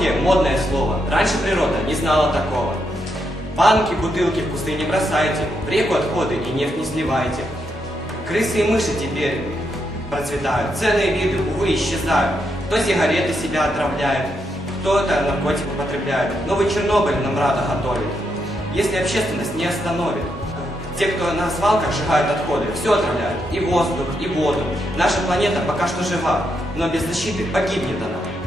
Экология – модное слово. Раньше природа не знала такого. Банки, бутылки в кусты не бросайте, в реку отходы и нефть не сливайте. Крысы и мыши теперь процветают, ценные виды, увы, исчезают. Кто сигареты себя отравляет, кто-то наркотики употребляет. Новый Чернобыль нам рада готовит, если общественность не остановит. Те, кто на свалках сжигают отходы, все отравляют, и воздух, и воду. Наша планета пока что жива, но без защиты погибнет она.